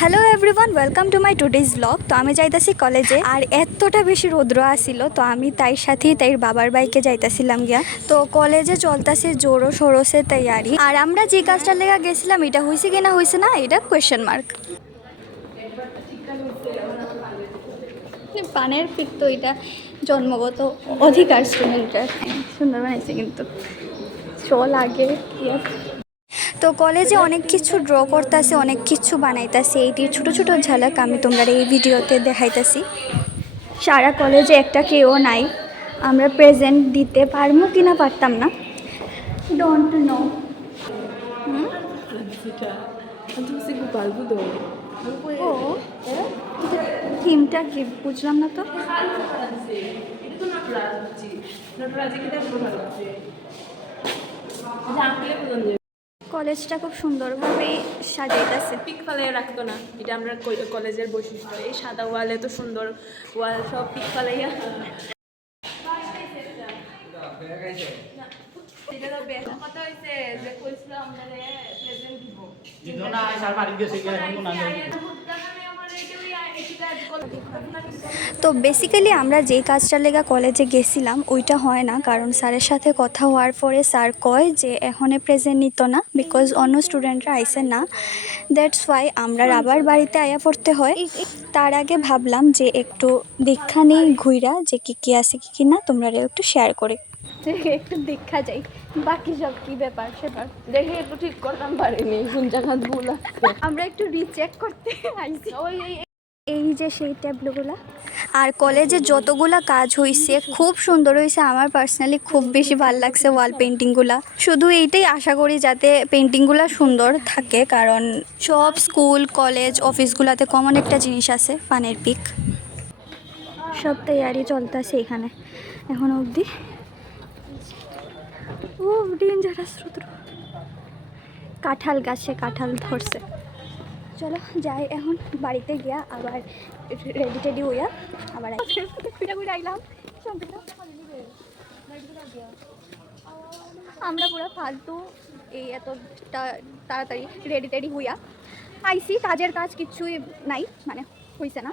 Hello everyone, welcome to my today's blog. তো আমি যাইতাছি কলেজে, আর এতটা বেশি রৌদ্র আসিল, তো আমি তাইর সাথেই তাইর বাবার বাইকে যাইতাছিলাম গিয়া। তো কলেজে চলতেছে জোরো সরোসে তৈয়ারি, আর আমরা যে কাজটার লেগে গেছিলাম এটা হয়েছে কিনা হয়েছে না এটা কোয়েশ্চেন মার্ক। পানের পিক তো এটা জন্মগত অধিকার স্টুডেন্টের। সুন্দর বানাইছে কিন্তু চল আগে। তো কলেজে অনেক কিছু ড্র করতেছে, অনেক কিছু বানাইতেছে। এইটির ছোট ছোট ঝলক আমি তোমরা এই ভিডিওতে দেখাইতেছি। সারা কলেজে একটা কেউ নাই, আমরা প্রেজেন্ট দিতে পারবো কিনা পারতাম না, ডোন্ট নো। ও থিমটা কি বুঝলাম না তো। কলেজটা খুব সুন্দরভাবে সাজাইতেছে। পিক ফালাইয়া রাখতো না, এটা আমরা কলেজের বৈশিষ্ট্য। এই সাদা ওয়াল, এত সুন্দর ওয়াল, সব পিক ফালাইয়া। কথা হয়েছে যে কইছিল আমরা প্রেজেন্ট দিব। তো বেসিক্যালি আমরা যেই কাজটার লেগা কলেজে গেছিলাম ওইটা হয় না, কারণ স্যারের সাথে কথা হওয়ার পরে স্যার কয় যে এখনে প্রেজেন্ট নিত না, বিকজ অন্য স্টুডেন্টরা আইসে না। দ্যাটস ওয়াই আমরা আবার বাড়িতে আয়া পড়তে হয়। তার আগে ভাবলাম যে একটু দীক্ষা নেই ঘুইরা, যে কী আছে কী না তোমরা একটু শেয়ার করে, একটু দীক্ষা যাই। বাকি সব কি ব্যাপার সেবার দেখে একটু ঠিক করতাম পারিনি কোন জায়গা ভুল আছে। আমরা একটু রিচেক করতে আইছি। এই যে সেই ট্যাবলোগুলা, আর কলেজে যতগুলা কাজ হয়েছে খুব সুন্দর হয়েছে। আমার পার্সোনালি খুব বেশি ভালো লাগছে ওয়াল পেন্টিংগুলা। শুধু এইটাই আশা করি যাতে পেন্টিংগুলা সুন্দর থাকে, কারণ সব স্কুল কলেজ অফিসগুলাতে কমন একটা জিনিস আছে, পানের পিক। সব তৈয়ারি চলতেছে এখানে এখন অবধি। ও ডেঞ্জারাস রুদ্র, কাঁঠাল গাছে কাঁঠাল ধরছে। চলো যাই এখন বাড়িতে গিয়া আবার রেডি টেডি হইয়া আবার আইলাম। আমরা পুরো ফালতু এই এতটা তাড়াতাড়ি রেডি টেডি হইয়া আইসি, কাজের কাজ কিছুই নাই, মানে হইছে না।